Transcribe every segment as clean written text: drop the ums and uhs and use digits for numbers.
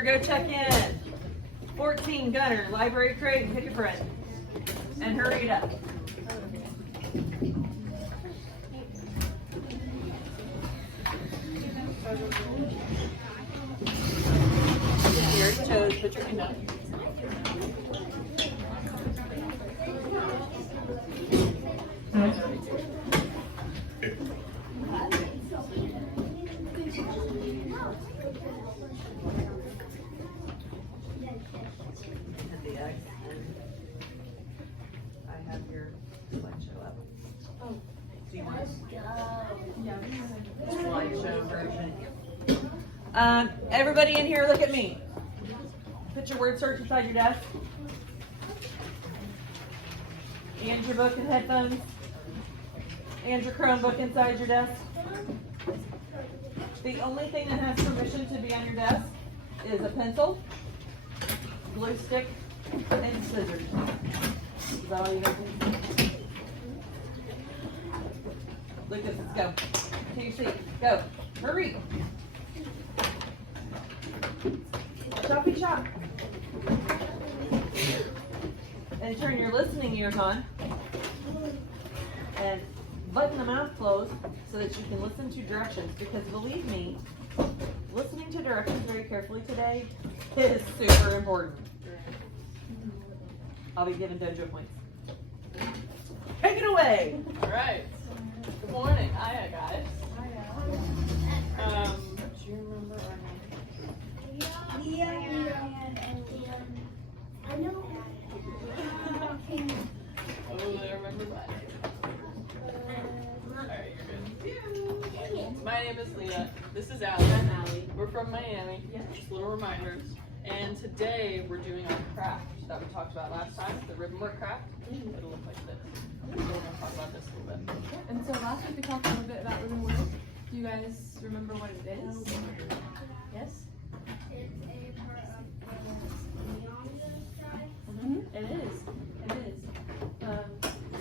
Gunner, go check in. 14, Gunner, library crate, and pick a friend. And hurry it up. Here's toes, put your hand up. I have your slideshow up. Oh, do you want slideshow version? Everybody in here, look at me. Put your word search inside your desk. And your book and headphones. And your Chromebook inside your desk. The only thing that has permission to be on your desk is a pencil, glue stick, and scissors. Is that all you got? Look at this, go. To your seat, go. Hurry. Choppy chop. And turn your listening ears on. And button the mouth closed so that you can listen to directions. Because believe me, listening to directions very carefully today is super important. I'll be giving dojo points. Take it away. All right. Good morning. Hiya, guys. Hiya. Do you remember our name? I know. Oh, they remember that. Alright, you're good. My name is Leah. This is Allie. I'm Allie. We're from Miami. Just little reminders. And today we're doing our craft that we talked about last time, the Ribbonwork craft. It'll look like this. So we're going to talk about this a little bit. And so last week we talked a little bit about Ribbonwork. Do you guys remember what it is? Yes? It's a part of the Myaamia tribe. It is. It is.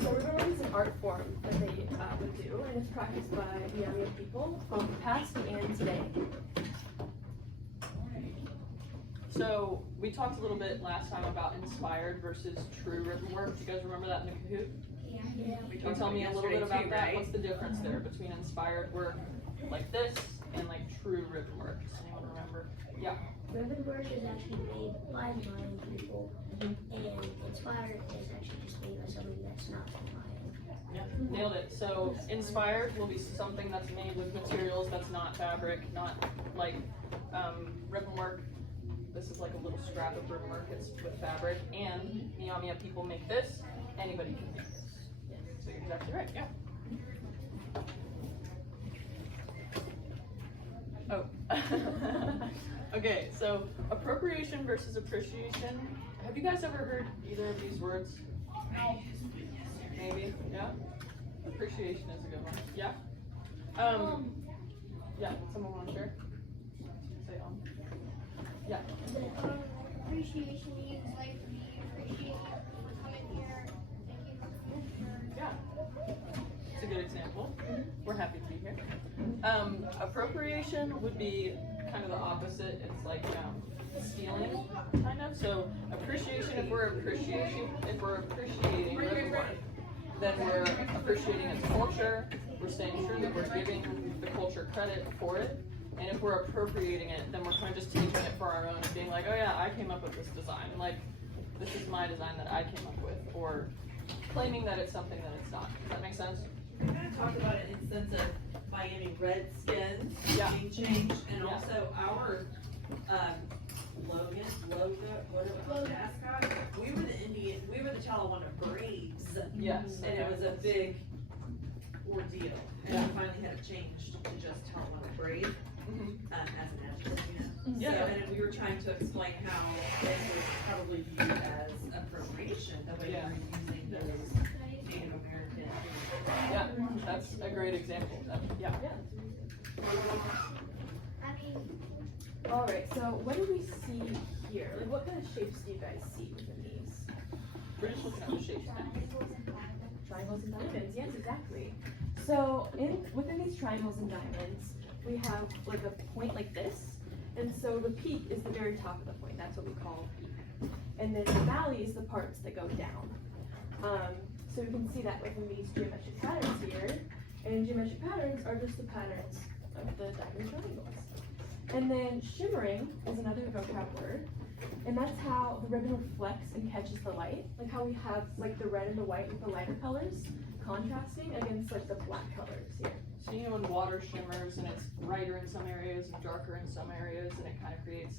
So Ribbonwork is an art form that they would do, and it's practiced by Myaamia people, both past and today. So we talked a little bit last time about inspired versus true Ribbonwork. Do you guys remember that in the Kahoot? Yeah. Can you tell me a little bit about that? What's the difference there between inspired work like this and like true Ribbonwork? Does anyone remember? Yeah. Ribbonwork is actually made by Mayan people, and inspired is actually just made by somebody that's not from Mayan. Yeah, nailed it. So inspired will be something that's made with materials that's not fabric, not like Ribbonwork. This is like a little scrap of Ribbonwork. It's with fabric. And Myaamia people make this. Anybody can make this. So you're exactly right. Yeah. Oh. Okay, so appropriation versus appreciation. Have you guys ever heard either of these words? Maybe, yeah? Appreciation is a good one. Yeah? Yeah, someone want to share? Say yeah. Appreciation means like we appreciate you for coming here. Thank you for coming here. Yeah. It's a good example. We're happy to be here. Appropriation would be kind of the opposite. It's like stealing, kind of. So appreciation, if we're appreciating Ribbonwork, then we're appreciating its culture. We're staying true that we're giving the culture credit for it. And if we're appropriating it, then we're kind of just taking it for our own and being like, oh yeah, I came up with this design. Like, this is my design that I came up with. Or claiming that it's something that it's not. Does that make sense? We kind of talked about it in the sense of Miami Redskins being changed, and also our logo, whatever, mascot. We were the Talawanda Braves. Yes. And it was a big ordeal. And we finally had it changed to just Talawanda Brave as an adjective, Yeah. So, and we were trying to explain how this was probably viewed as appropriation, the way we were using those Native American. Yeah, that's a great example. Yeah. All right. So what do we see here? Like, what kind of shapes do you guys see within these? We're just looking at the shapes now. Triangles and diamonds. Yes, exactly. So within these triangles and diamonds, we have like a point like this, And so the peak is the very top of the point. That's what we call peak. And then the valley is the parts that go down. So you can see that within these geometric patterns here. And geometric patterns are just the patterns of the diamond triangles. And then shimmering is another vocab word. And that's how the ribbon reflects and catches the light. Like how we have like the red and the white with the lighter colors contrasting against like the black colors here. So you know when water shimmers and it's brighter in some areas and darker in some areas, and it kind of creates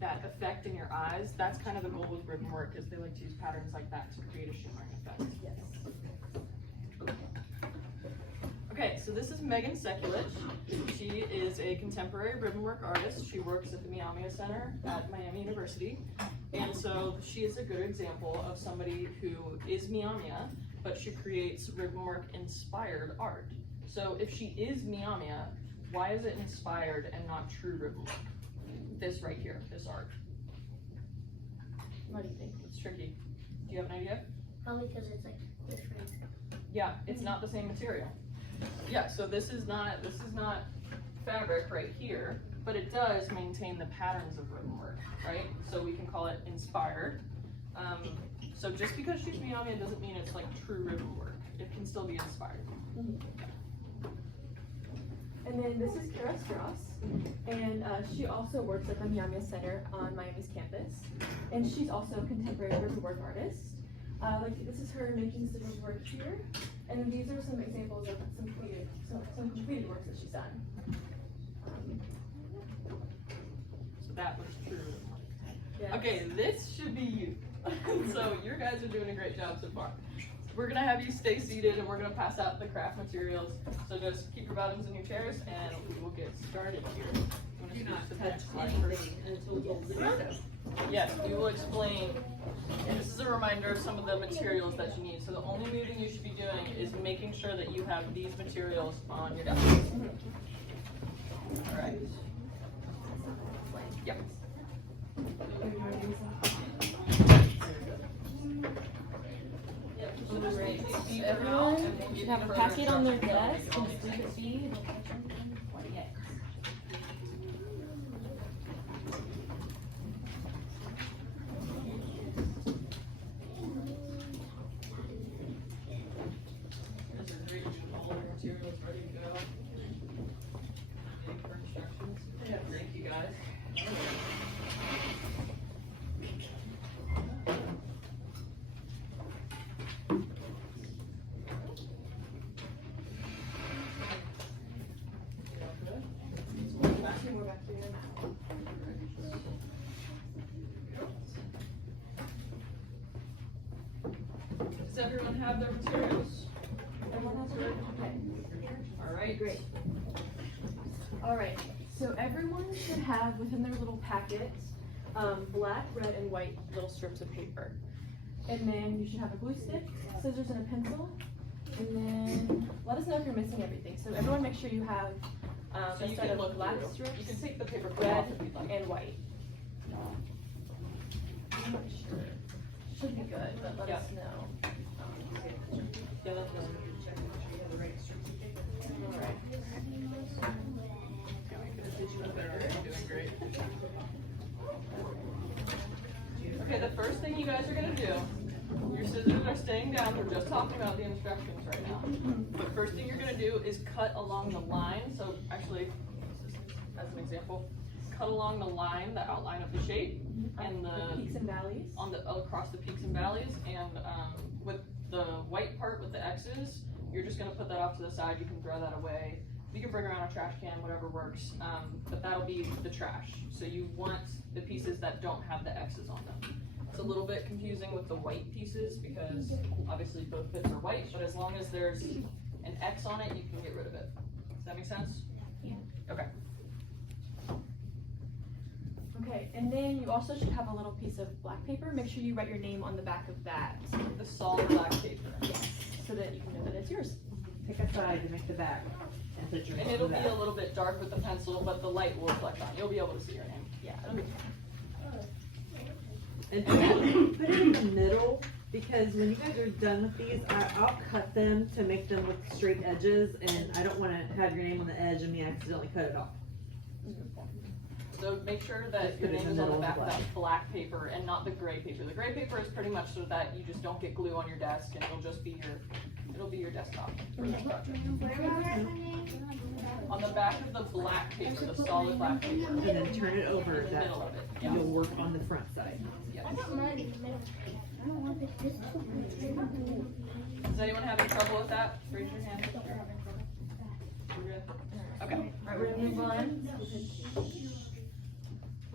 that effect in your eyes. That's kind of the goal with ribbon work, is they like to use patterns like that to create a shimmering effect. Yes. Okay, so this is Megan Sekulich. She is a contemporary ribbon work artist. She works at the Myaamia Center at Miami University. And so she is a good example of somebody who is Myaamia, but she creates ribbon work inspired art. So if she is Myaamia, why is it inspired and not true ribbon work? This right here, this art. What do you think? It's tricky. Do you have an idea? Probably because it's like different. Yeah, it's not the same material. Yeah, so this is not fabric right here, but it does maintain the patterns of ribbon work, right? So we can call it inspired. So just because she's Myaamia doesn't mean it's like true ribbon work. It can still be inspired. And then this is Kara Strauss, and she also works at the Myaamia Center on Miami's campus. And she's also a contemporary ribbon work artist. Like this is her making some ribbon work here, and then these are some examples of some completed works that she's done. So that was true ribbon work. Yeah. Okay, this should be you. So your guys are doing a great job so far. We're gonna have you stay seated and we're gonna pass out the craft materials. So just keep your bottoms in your chairs and we will get started here. Do not touch anything until told to do so. Yes, we will explain. And this is a reminder of some of the materials that you need. So the only moving you should be doing is making sure that you have these materials on your desk. All right. Yep. Everyone should have a packet on their desk and just leave it be. Materials ready to go. For instructions. Thank you guys. We're back to your mouth. Does everyone have their materials? Everyone has a okay. All right. Great. All right. So everyone should have within their little packets black, red, and white little strips of paper. And then you should have a glue stick, scissors, and a pencil. And then let us know if you're missing everything. So everyone make sure you have So a you set can of look black through. strips, You can take the paper red, off if you'd like. and white. I'm not sure. Should be good, but let us know. Yeah, that's right. All right. Doing great. Okay, the first thing you guys are gonna do, your scissors are staying down, we're just talking about the instructions right now. But first thing you're gonna do is cut along the line, so actually, as an example, cut along the line, the outline of the shape, and The peaks and valleys. across the peaks and valleys, and with the white part with the X's, you're just gonna put that off to the side, you can throw that away. You can bring around a trash can, whatever works, but that'll be the trash. So you want the pieces that don't have the X's on them. It's a little bit confusing with the white pieces because obviously both bits are white, but as long as there's an X on it, you can get rid of it. Does that make sense? Yeah. Okay. Okay, and then you also should have a little piece of black paper. Make sure you write your name on the back of that. The solid black paper. Yes. So that you can know that it's yours. Pick a side to make the back and put your And name it'll on be the a back. little bit dark with the pencil, but the light will reflect on it. You'll be able to see your name. Yeah, it'll be And put it in the middle, because when you guys are done with these, I'll cut them to make them with straight edges, and I don't wanna have your name on the edge and me accidentally cut it off. So make sure that Just your put it name in is the on the middle back of of the that black paper and not the gray paper. The gray paper is pretty much so that you just don't get glue on your desk and it'll be your desktop for this project. On the back of the black paper, the solid black paper. And then turn it over, In the that, middle of it, yeah. you'll work on the front side. Yes. I got mine in the middle. I don't want this. Does anyone have any trouble with that? Raise your hand. We're good? Okay. Alright, we're gonna move on.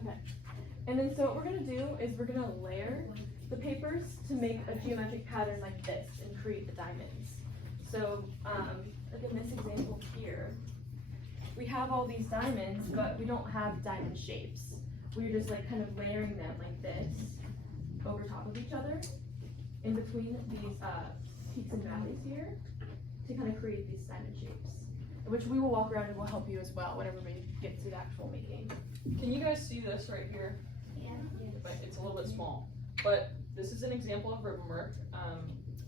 Okay. And then so what we're gonna do is we're gonna layer the papers to make a geometric pattern like this and create the diamonds. So, like in this example here, we have all these diamonds, but we don't have diamond shapes. We're just like kind of layering them like this over top of each other in between these peaks and valleys here to kind of create these diamond shapes, which we will walk around and will help you as well whenever we get to the actual making. Can you guys see this right here? Yeah. But it's a little bit small, but this is an example of Ribbonwork.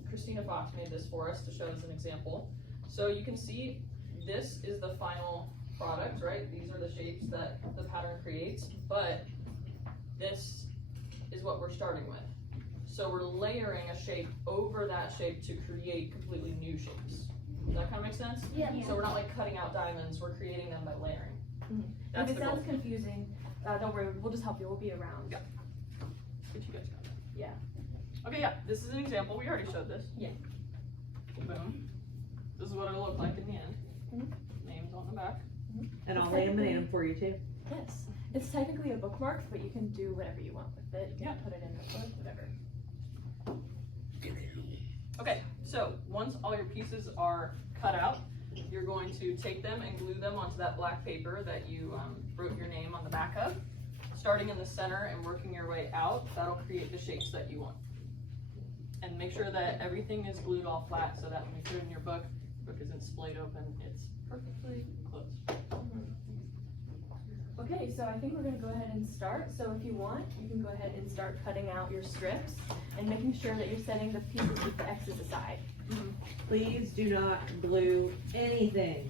Christina Fox made this for us to show as an example. So you can see this is the final product, right? These are the shapes that the pattern creates, but this is what we're starting with. So we're layering a shape over that shape to create completely new shapes. Does that kind of make sense? Yeah. So we're not like cutting out diamonds, we're creating them by layering. If That's it the goal. sounds confusing, don't worry, we'll just help you, we'll be around. Yeah. But you guys got that. Yeah. Okay, yeah, this is an example. We already showed this. Yeah. Boom. This is what it'll look like in the end. Mhm. Names on the back. And I'll laminate them for you too. Yes. It's technically a bookmark, but you can do whatever you want with it. You can put it in a book, whatever. Okay, so once all your pieces are cut out, you're going to take them and glue them onto that black paper that you wrote your name on the back of. Starting in the center and working your way out, that'll create the shapes that you want. And make sure that everything is glued all flat so that when you put it in your book isn't splayed open, it's perfectly closed. Okay, so I think we're gonna go ahead and start. So if you want, you can go ahead and start cutting out your strips and making sure that you're setting the pieces with the X's aside. Please do not glue anything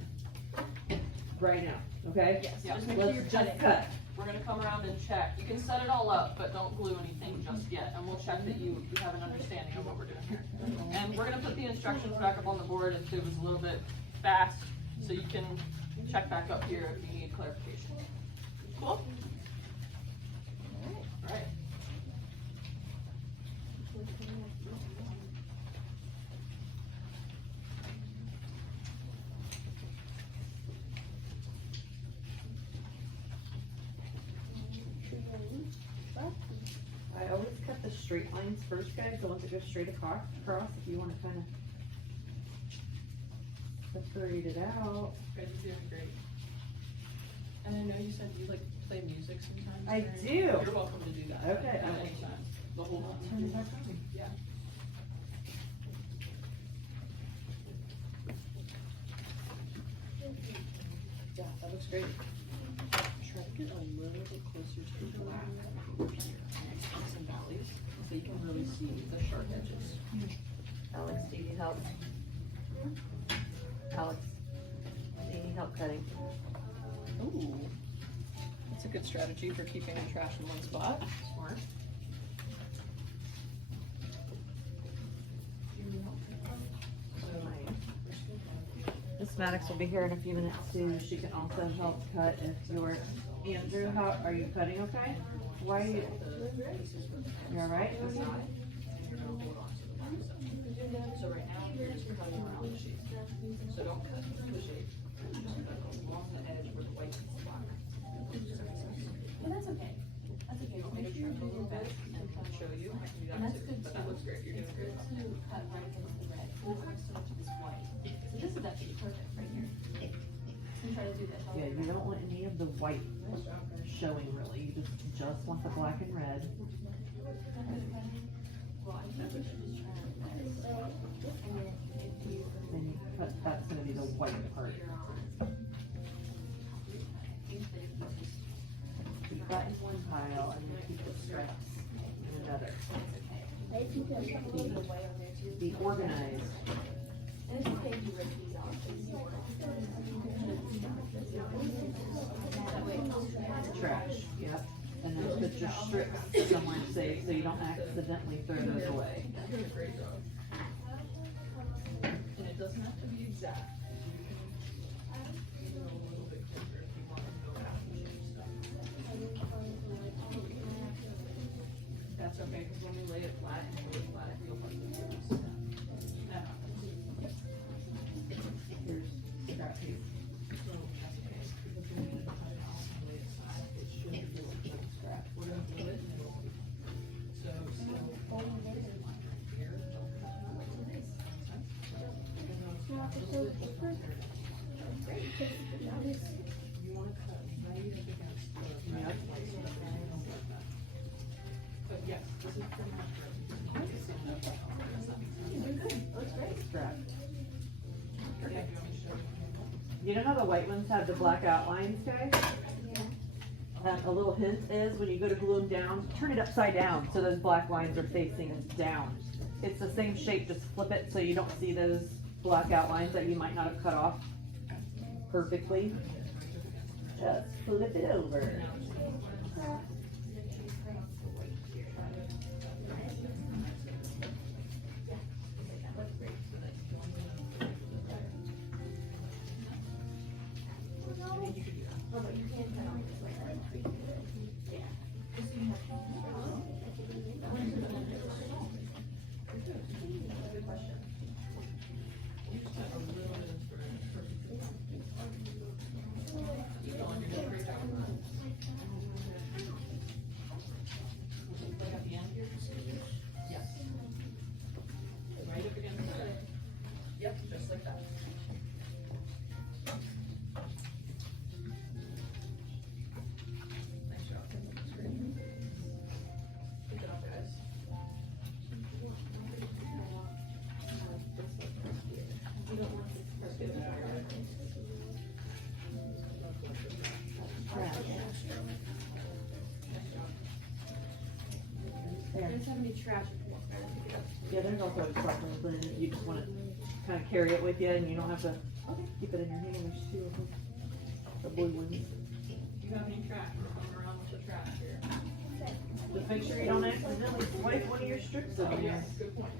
right now, okay? Yes, Yeah. just make sure you're Let's just cutting. cut. We're gonna come around and check. You can set it all up, but don't glue anything just yet, and we'll check that you have an understanding of what we're doing here. And we're gonna put the instructions back up on the board if it was a little bit fast, so you can check back up here if you need clarification. Cool? Alright. I always cut the straight lines first, guys, the ones that go straight across, if you wanna kinda separate it out. You guys are doing great. And I know you said you like to play music sometimes. I during- do. You're welcome to do that. Okay. At any time. The whole Turn it time. back on. Yeah. Yeah, that looks great. Try to get a little bit closer to the black peaks and valleys so you can really see the sharp edges. Alex, do you need help? Alex, do you need help cutting? Ooh. That's a good strategy for keeping the trash in one spot. Smart. Miss Maddox will be here in a few minutes too. She can also help cut if you're, Andrew, how, are you cutting okay? Why are you, you alright? So right now, you're just cutting around the shape. So don't cut the shape. Just cut along the edge where the white is black. But that's okay. That's okay. You want me to trim a little bit and show you? I can do And that that's too. good But too. that looks great. You're doing great. To cut right against the red. Not so much of this white. So this is actually perfect right here. I'm trying to do this. all Yeah, the you way don't want any of the white showing really. You just want the black and red. Well, I think we should just try it like this. And then if you Then you cut, that's gonna be the white part. Keep that in one pile and then keep the scraps in another. I think that's a little way on there too. Be organized. And it's okay if you rip these off. That way it goes Trash. put your strips somewhere safe so you don't accidentally throw those away. You're doing a great job. And it doesn't have to be exact. That's okay, because when we lay it flat and hold it flat, you'll find it. Here's scrap piece. Yep. But yes, this is pretty much Scrap. okay. You know how the white ones have the black outlines, guys? A little hint is when you go to glue them down, turn it upside down so those black lines are facing down. It's the same shape, just flip it so you don't see those black outlines that you might not have cut off perfectly. Just flip it over. Right up against it. Yep, just like that. Nice job. Pick it up, guys. There's so many trash reports, I have to pick it up. Yeah, there's also a truck in it. You just want to kind of carry it with you and you don't have to keep it in your hand. There's two of them. The blue ones. You have any trash? We're coming around with the trash here. Just make sure you don't accidentally swipe one of your strips in here. Good point.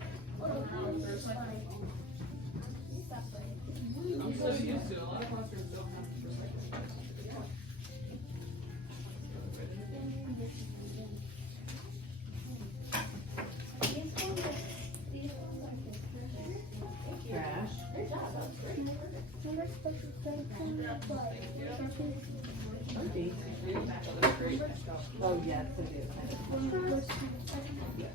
I'm so used to it. A lot of classrooms don't have recycling. Good point. Trash. Empty. Oh, yes, it is. Yes.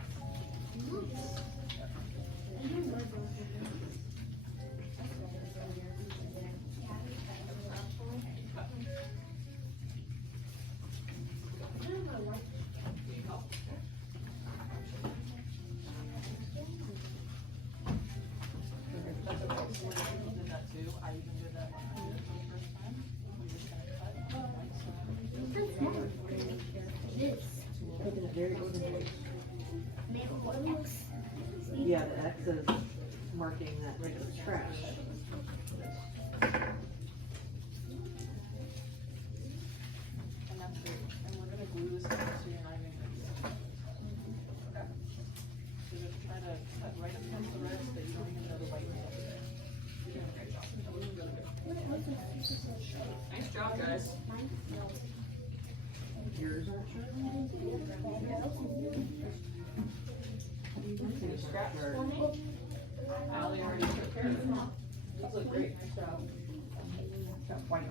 That's okay. So when I did that too, I even did that when I did it for the first time. We just kind of cut on one side. Making it very ordinary. Yeah, the X is marking that it's trash. And that's great. And we're gonna glue this down so you're not even gonna do it. Okay. So just try to cut right against the rest that you don't even know the white was over there. You're doing a great job. Really good. Nice job, guys. Yours aren't sure? Any scraps for me? Allie already took care of it. Those look great. Nice job. Got white on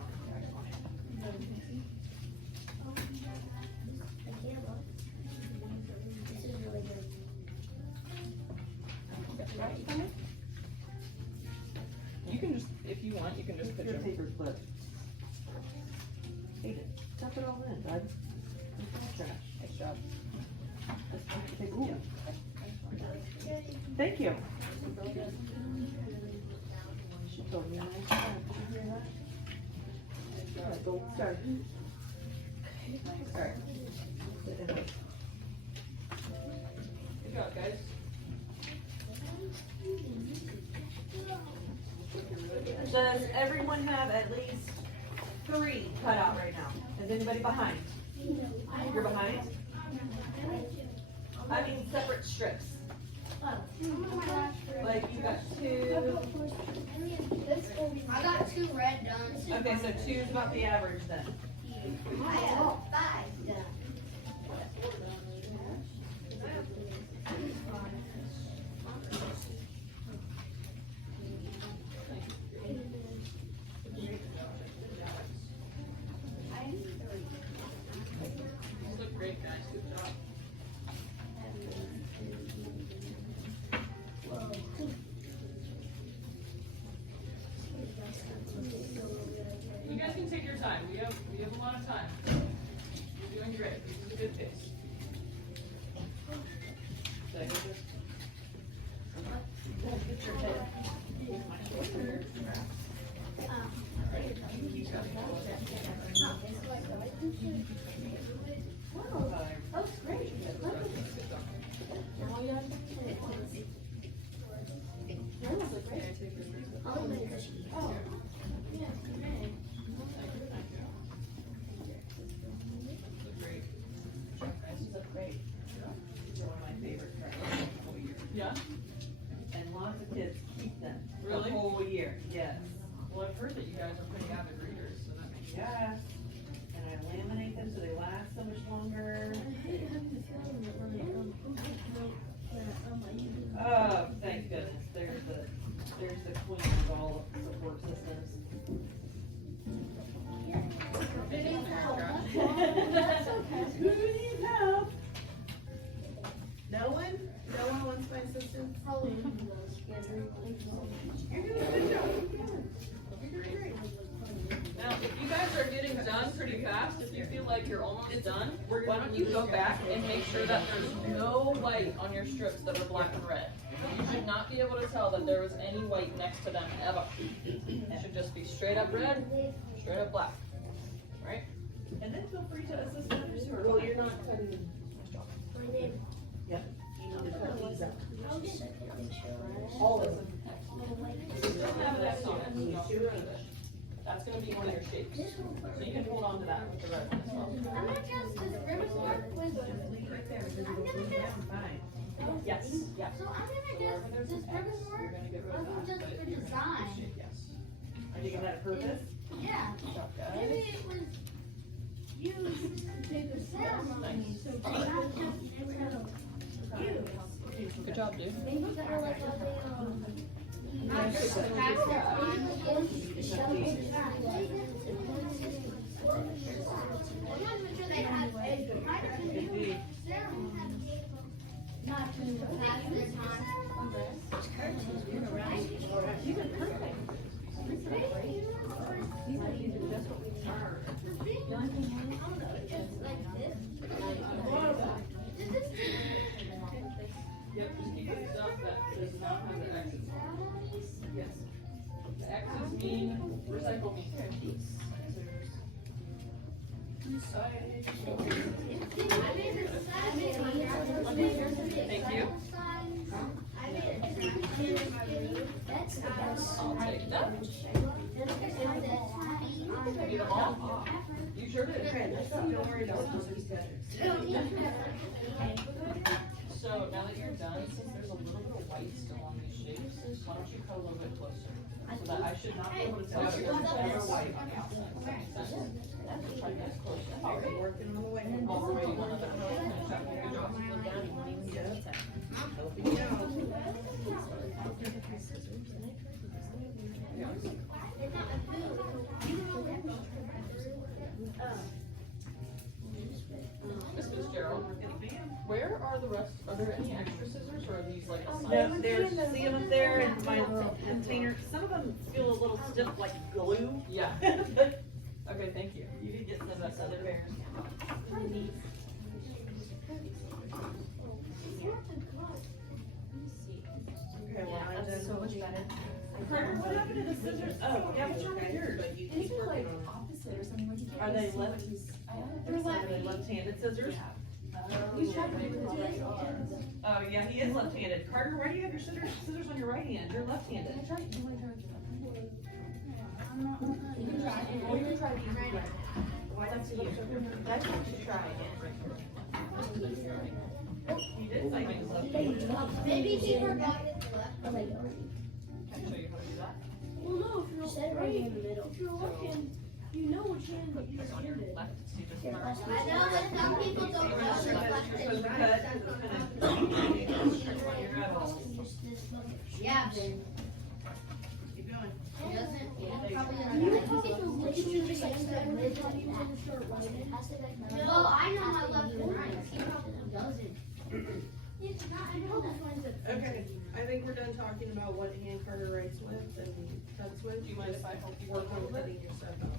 it. You can just, if you want, you can just put Your your paper clip. Hey, stuff it all in, bud. It's trash. nice job. Ooh. Thank you. She told me a nice time. Did you hear that? Gold star. Alright. Good job, guys. Does everyone have at least 3 cut out right now? Is anybody behind? You're behind? I mean separate strips. Like you got 2. I got 2 red done. Okay, so 2 is about the average then. I have 5 done. You look great, guys. Good job. You guys can take your time. We have a lot of time. You're doing great. This is a good pace. That's great. Oh, These are one of my favorite tracks of the whole year. Yeah? And lots of kids keep them Really? the whole year. Yes. Well, I've heard that you guys are pretty avid readers, so that makes sense. Yes. And I laminate them so they last so much longer. Oh, thank goodness. There's the queen of all support systems. Who needs help? No one? No one wants my assistance? You're doing a good job. You're doing great. Now, if you guys are getting done pretty fast, if you feel like you're almost done, why don't you go back and make sure that there's no white on your strips that are black and red. You should not be able to tell that there was any white next to them ever. It should just be straight up red, straight up black, right? And then feel free to assist others who are. Well, you're not cutting. Yep. You need to cut these up. All of them. Still have that on it, so don't get rid of it. That's gonna be one of your shapes. So you can hold on to that with the red one as well. I'm gonna guess this Ribbonwork was. Right there, because I'm it'll gonna go guess. down fine. Yes, yeah. So I'm gonna guess this Ribbonwork You're gonna get rid of wasn't that, just but for you're gonna design. get shape, yes. Are you gonna have purpose? Yeah. Good job, guys. Maybe it was used to do the ceremony, so not just used. Good job, dude. Maybe that were like how they, not just to pass their on to show the design. I'm not even sure they had, it might have been used for ceremony. Not to pass their time on this. You've been perfect. Yep, just keep the stuff that does not have the X's on it. Yes. The X's mean recycle means scissors. Thank you. That's the best. I'll take that. Need them all? You sure did. Don't worry about those guys. So now that you're done, since there's a little bit of white still on these shapes, why don't you come a little bit closer? So that I should not be able to tell if there's ever white on the outside. Does that make sense? Try to get close. All right. Working on the way. Already one of them. Good job. Helping you out. Miss Fitzgerald, where are the rest, are there any extra scissors or are these like No, assigned? there's, see them up there in my container. Some of them feel a little stiff like glue. Yeah, But okay, thank you. you can get some of those other pairs. Okay, well, I just. So much better. Carter, what happened to the scissors? Oh, yeah, what's wrong with yours? But you These keep are like working on opposite or something like you Are can't they see left? what he's- Are they left-handed scissors? He's trying to do it today. Oh, yeah, he is left-handed. Carter, why do you have your scissors on your right hand? You're left-handed. You want to try it? I'm not. You can try it. Or you can try these again. Why don't you? That's what you try again. You did say make love. Maybe he forgot his left. Can I show you how to do that? Well, no, if you're Set it right in the middle. if you're looking, you know which hand that you're Press on your handed. left, see this Here, mark? pass I know that some people don't know You're the left supposed and to right. cut, it's gonna. You're at all. Yeah. Keep going. He doesn't, he probably You doesn't. have to look at your just like that every time you want to start writing. No, I know my left and right. He probably doesn't. It's not, I know that. Okay, I think we're done talking about what hand Carter writes with and cuts with. Do you mind if I help you Work work on over it? cutting your stuff out.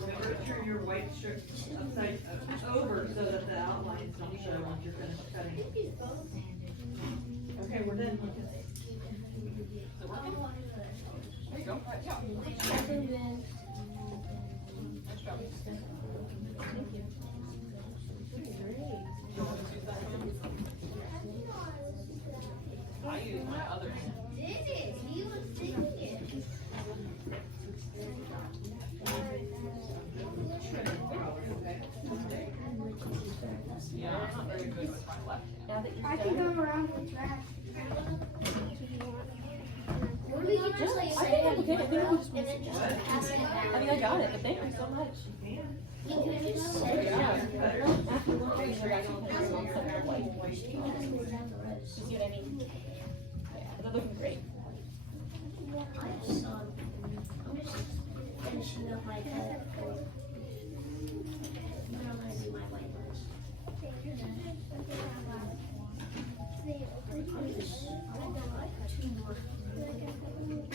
Remember to turn your white strip upside, over so that the outlines don't show once you're finished cutting. Okay, we're done. Is it working? There you go. Right, yeah. Nice job. You want to use that one? I use my other hand. Did it? He was singing it. Yeah, I'm not very good with my left hand. I can go around the track. Or we could just like I say think I'm it okay. I think we just and then just pass it down. I mean, I got it, but thank you so much. You can just say it. After looking through, I can put this on something like, you see what I mean? Yeah, they're looking great. I'm just finishing up my cut. Then I'm gonna do my white ones.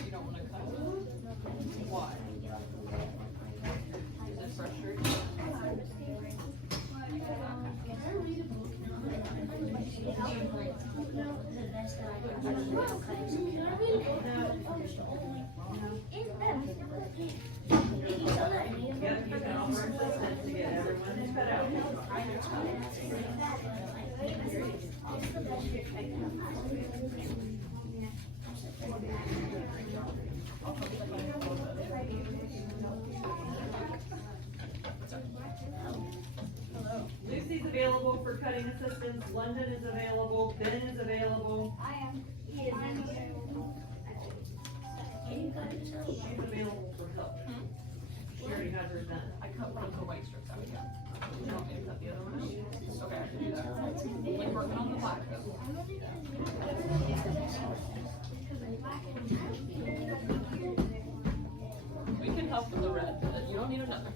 You don't want to cut? Why? Is it frustrating? The best that I can do is cutting Yep, you can offer assistance to get everyone cut out. Lucy's available for cutting assistance, London is available, Ben is available, she's available for help. She already has hers done. I cut one of the white strips out, yeah. You want me to cut the other one? Okay, I can do that. Keep working on the black though. We can help with the red, but you don't need another.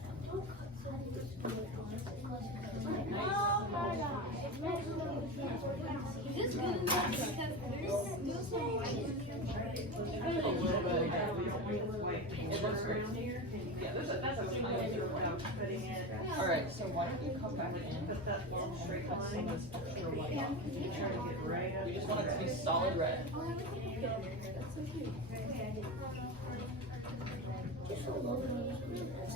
Is this good enough? Because there's still some white. A little bit. It looks great. Yeah, that's a Cutting it, Alright, so why don't you come back in? put that long straight Cut some line, of this extra white off. try to get right up. We just want it to be solid red.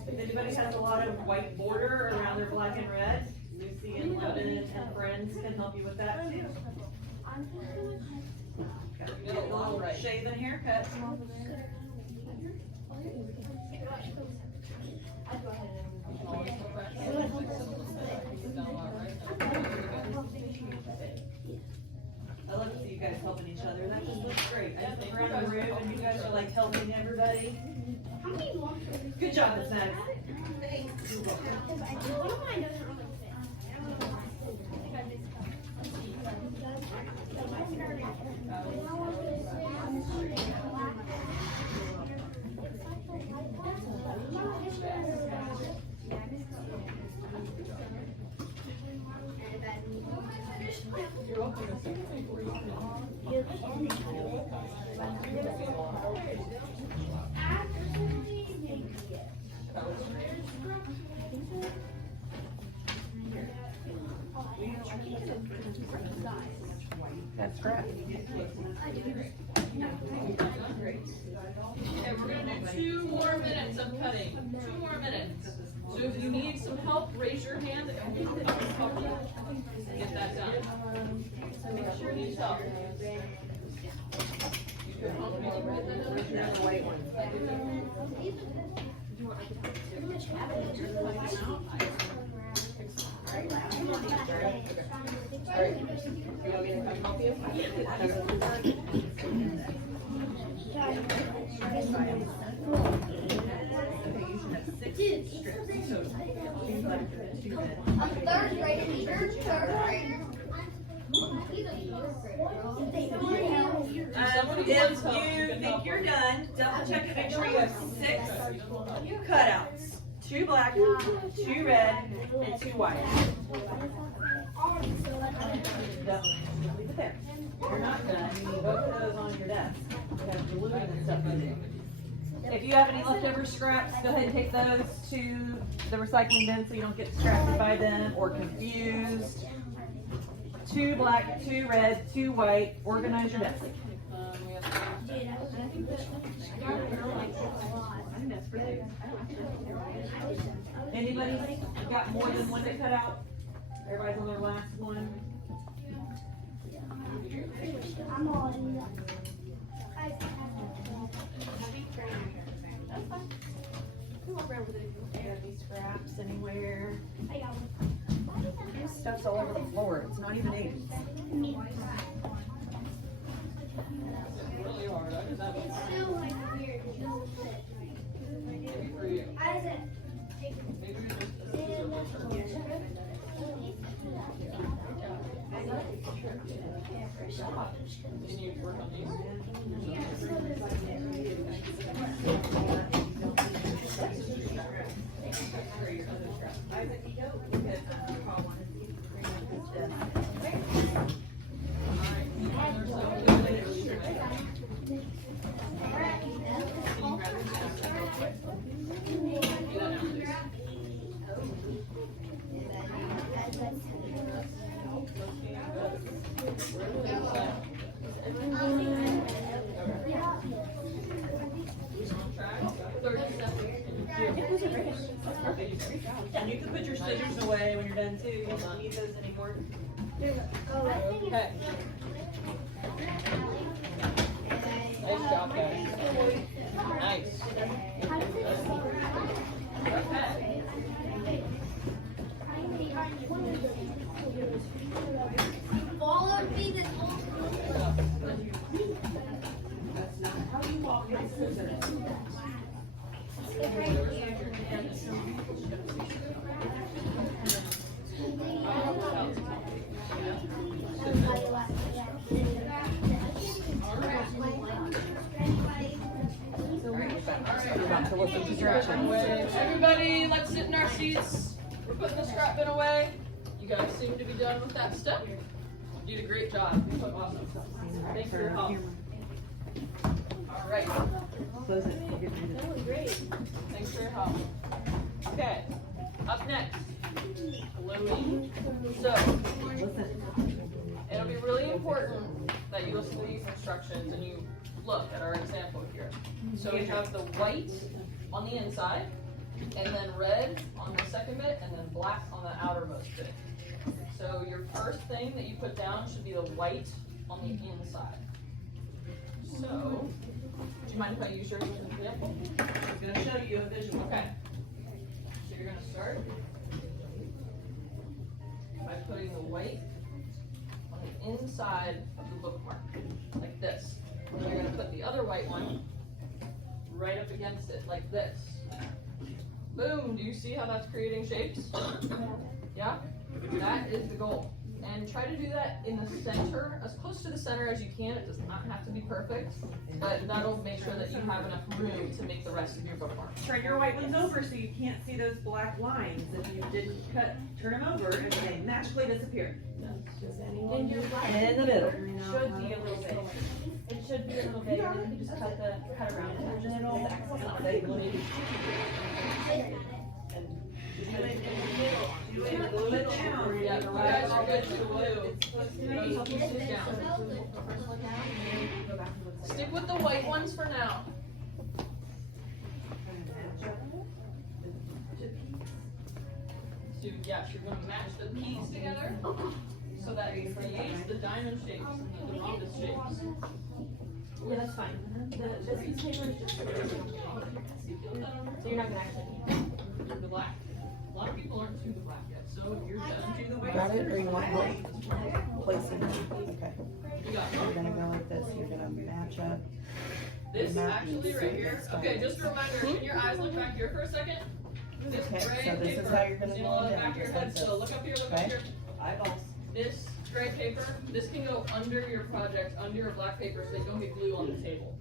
If anybody has a lot of white border around their black and red, Lucy and London and friends can help you with that too. You get a lot right. Shave and haircut. You can always come back in and fix it. It's done a lot right. I love to see you guys helping each other. That just looks great. I just look around the room and you guys are like helping everybody. Good job, Miss Max. One of mine doesn't really fit. You're welcome to say before you come in. That was That's correct. Okay, we're gonna do 2 more minutes of cutting. 2 more minutes. So if you need some help, raise your hand and we can help you get that done. So make sure you help. You can help me to write that down. That's the white one. Alright. You want me to come help you? I'm third grade teacher, third grade. If you think you're done, double check and make sure you have 6 cutouts. 2 black, 2 red, and 2 white. Leave it there. You're not done, you need both of those on your desk. You have glue and stuff in there. If you have any leftover scraps, go ahead and take those to the recycling bin so you don't get distracted by them or confused. 2 black, 2 red, 2 white, organize your desk. We have Anybody got more than one to cut out? Everybody's on their last one. I'm on. Come over with it. Any scraps anywhere? I got one. This stuff's all over the floor. It's not even 80. really hard. I just have It's a still like weird. maybe for you. I said, Maybe we just Can you work on these? And you can put your scissors away when you're done too. You don't need those anymore. Okay. Nice job, guys. Nice. Okay. followed me this whole Everybody, let's sit in our seats. We're putting the scrap bin away. You guys seem to be done with that step. You did a great job. Awesome. Thanks for your help. All right. Thanks for your help. Okay. Up next, gluing. So, it'll be really important that you listen to these instructions and you look at our example here. So we have the white on the inside, and then red on the second bit, and then black on the outermost bit. So your first thing that you put down should be the white on the inside. So, do you mind if I use yours as an example? I'm gonna show you a visual. Okay. So you're gonna start by putting the white on the inside of the bookmark, like this. And then you're gonna put the other white one right up against it, like this. Boom, do you see how that's creating shapes? Yeah? That is the goal. And try to do that in the center, as close to the center as you can. It does not have to be perfect, but that'll make sure that you have enough room to make the rest of your bookmark. Turn your white ones over so you can't see those black lines. If you didn't cut, turn them over and they magically disappear. And your In the middle. should be a little bit. It should be a little bit, and then you just cut around it, and then it'll Do it glue it down. Yeah, you guys are good to glue. Sit down. Stick with the white ones for now. So yes, you're going to match the peaks together so that it creates the diamond shapes and the rhombus shapes. Yeah, that's fine. This piece of paper is just. So you're not gonna actually need it. The black. A lot of people aren't to the black yet, so if you're done to the white. Got it, or you want to placing it? Okay. You got it. You're gonna go like this, you're gonna match up. This Map actually and right see here, this okay, stuff. just a reminder, can your eyes look back here for a second? This Okay, gray so this is paper, how you're gonna see go all the down, back of your just head, like so this. look up here, look Okay. up here. Eyeballs. This gray paper, this can go under your project, under your black paper, so they don't get glue on the table.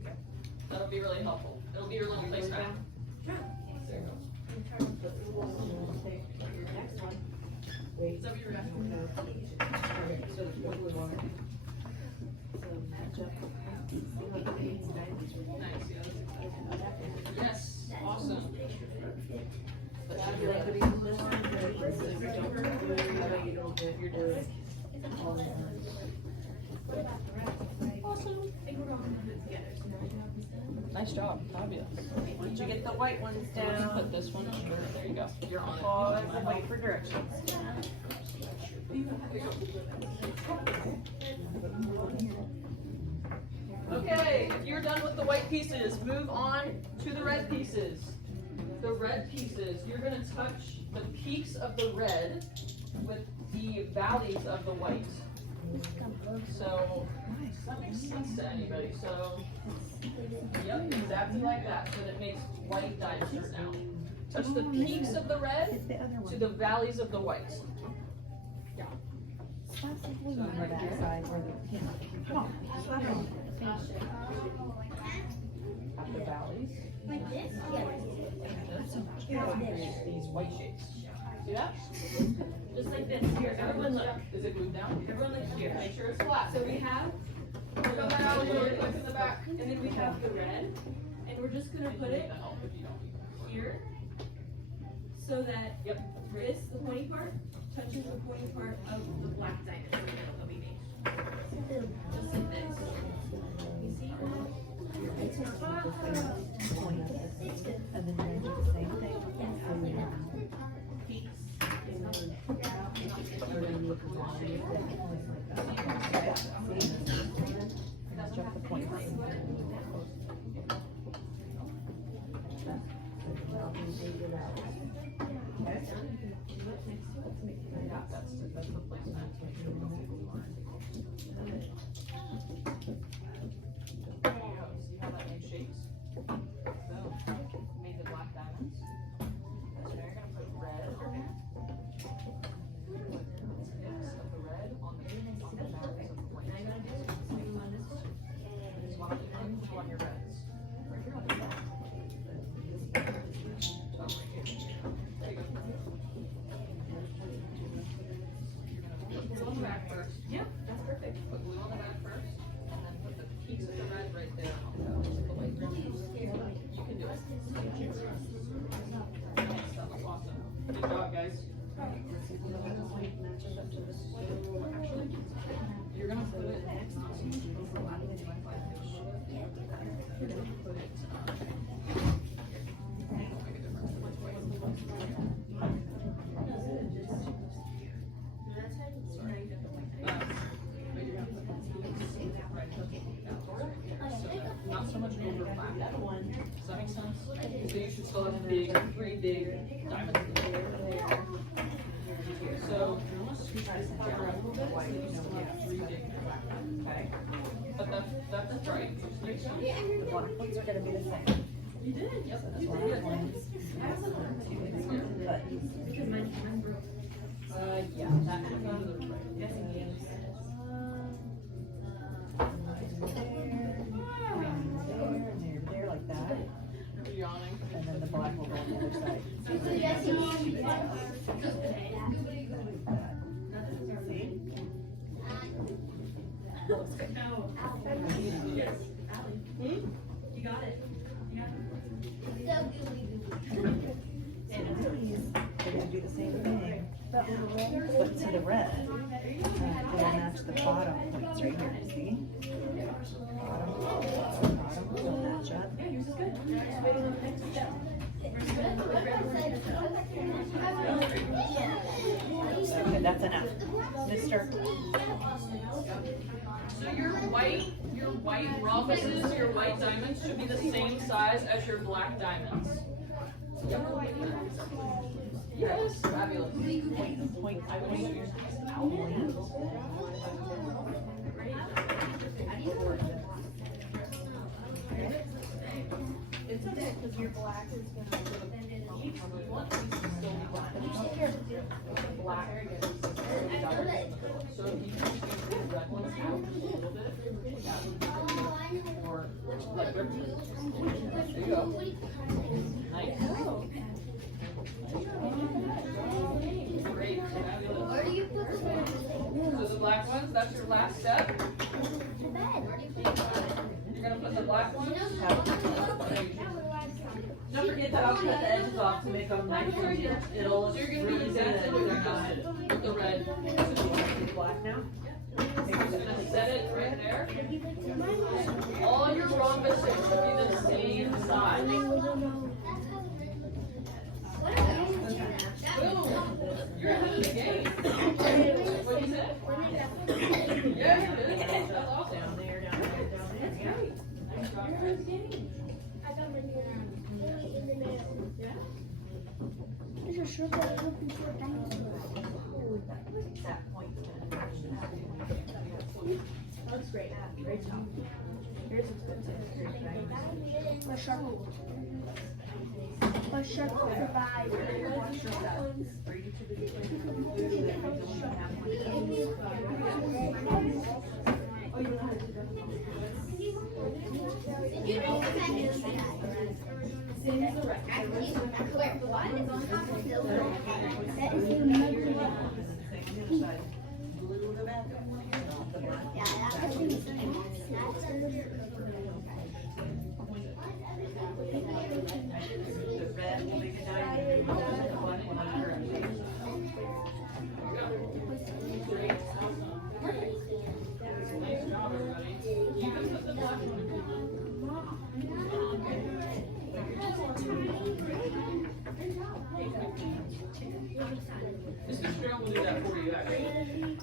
That'll be really helpful. It'll be your little place mat. There you go. Take your next one. Wait. Is that what you were asking? Okay, so the blue one. So match up. See what the needs, right? Nice, yeah, yes, awesome. But should you like to be in this one? That way you don't do it, you're doing it all the time. Nice job, fabulous. Once you get the white ones You can down, put this one under, there you go. You're on it. pause and wait for directions. Okay, if you're done with the white pieces, move on to the red pieces. The red pieces, you're gonna touch the peaks of the red with the valleys of the white. So, does that make sense to anybody? So, yep, exactly like that, so that makes white diamonds now. Touch the peaks of the red The other to one. the valleys of the white. Slap the blue on the back side where the, come on, slap it on. At the valleys. Like this? These white shapes. See that? Just like this, here, everyone look, Is it glued down? everyone look here. Make sure it's flat. So we have, Go back out a little bit, look in the back. and then we have the red, and we're just gonna put it here, so that Yep. this, the pointy part, touches the pointy part of the black diamond in the middle that we made. Just like this. You see? And then you're gonna do the same thing. Peaks. Match up the points. Yeah, that's the placement. There you go. See how that makes shapes? Boom. Made the black diamonds. So now you're gonna put red. Put tips of the red on the valleys of the white. Just want to put on your reds. Right here on the back. Oh, right here. There you go. You're gonna put glue on the back first. Yep, that's perfect. Put glue on the back first, and then put the peaks of the red right there on the valleys of the white. You can do it. Nice, that was awesome. Good job, guys. You're gonna put it next. You're gonna put it. Not so much over black. Does that make sense? So you should still have three big diamonds in there. So, three big. Okay. But that's right. The black ones are gonna be the same. You did, yep, you Black did. ones. But Because mine broke. Yeah, that comes out of the right. there, and there, like that. You're yawning. And then the black will go on the other side. So yes, you need to. See? No. Yes. You got it. You got it. So gooey. They're gonna do the same thing, but to the red. They'll match the bottom points right here, see? Bottom will match up. Yeah, yours is good. Now just waiting on the next step. Okay, that's enough. Mister, So your white rhombuses, your white diamonds should be the same size as your black diamonds. Yep. Yes, fabulous. Point, I would use It's okay, because your black is gonna sort of, each one piece is still black. black. So if you can change the red ones out a little bit, that would be good. Or like there you go. Nice. Great, fabulous. Where do you put the bed? So the black ones, that's your last step. The bed. You're gonna put the black ones. Don't forget that I'll cut the edges off to make them nice and it'll So you're gonna really be good. exactly what you're done with the red. Black now? You're gonna set it right there. All your rhombuses should be the same size. Boom! You're ahead of the game. What do you say? Yeah, you're good. That's awesome. Down there, down there, down there. Nice job, guys. There's a shirt that I'm looking for a That point. That's great, great job. Here's what's good too. A shark. A shark will survive. You know the vacuum Where? That is another one. Yeah, that's The red will make a diamond. One and under. Great. Nice job, everybody. You can put the black Mr. Strong will do that for you, actually.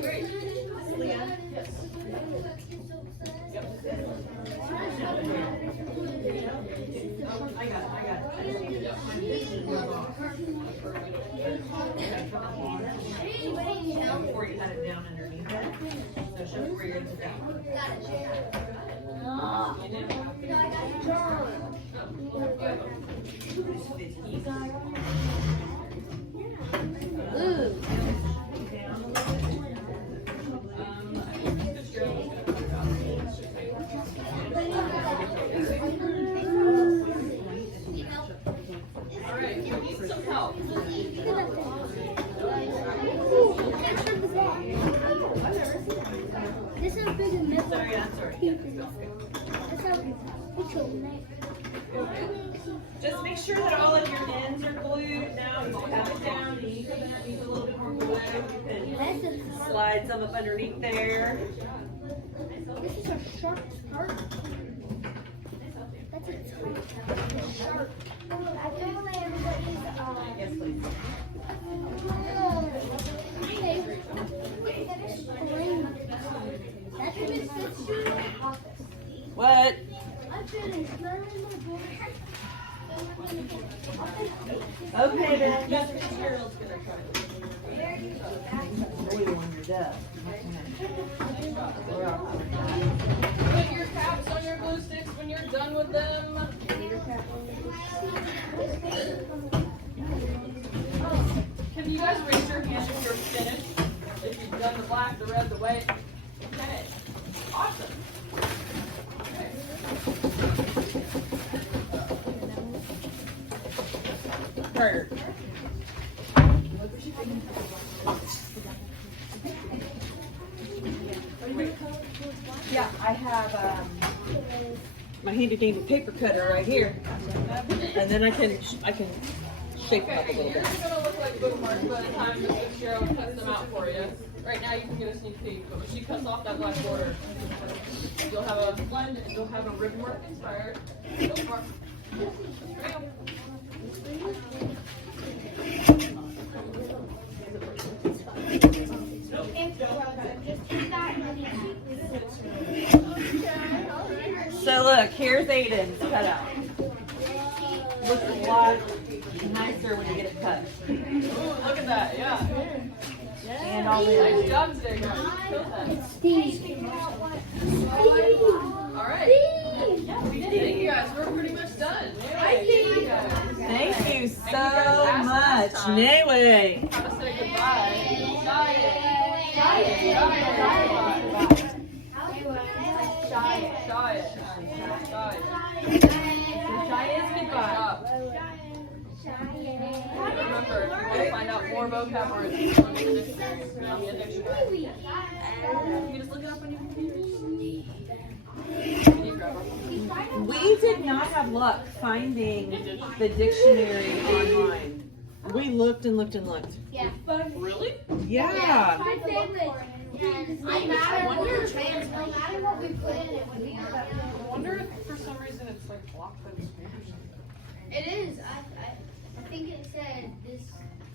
Great. Leah? Yes. Yep. I got it. I just need to find this and move on. Before you cut it down underneath it, so show where you're gonna down. All right, you need some help. This is big and middle. Sorry, I'm sorry. That's how it's Just make sure that all of your ends are glued now. You have it down. You need a little bit more glue. You can slide some up underneath there. This is a sharp part. That's a sharp. I feel like everybody's Yes, please. What? Okay, then. Glue on your desk. Put your caps on your glue sticks when you're done with them. Can you guys raise your hands if you're finished? If you've done the black, the red, the white. Okay. Awesome. Carter. Yeah, I have my handy dandy paper cutter right here, and then I can shape them up a little Yours bit. are gonna look like bookmarks by the time Mr. Cheryl cuts them out for you. Right now you can get a sneak peek, but when she cuts off that black border, you'll have a blend and you'll have a Ribbonwork inspired bookmark. So look, here's Aiden's cutout. lot nicer when you get it cut. Ooh, look at that, yeah. And all the Nice job today, guys. Killed that. Alright. Thank you guys, we're pretty much done. Thank you guys. Thank you so guys asked much. last time. Nayway. How to say goodbye. Giant. Remember, if you want to find out more vocab words, look at the dictionary. Myaamia dictionary. You can just look it up on your computer. Can you grab it? We did not have luck finding the dictionary online. We looked and looked and looked. Really? Yeah. My favorite. I wonder what we put in it when we I wonder if for some reason it's like blocked by the screen or something. It is. I think it said this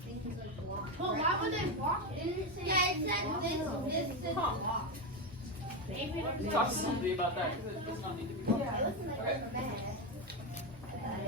thing is like blocked. Well, why would they block it? Didn't it say? Yeah, it said this is blocked. Talk to somebody about that because it does not need to be blocked. Yeah, it looks like Okay. a bad.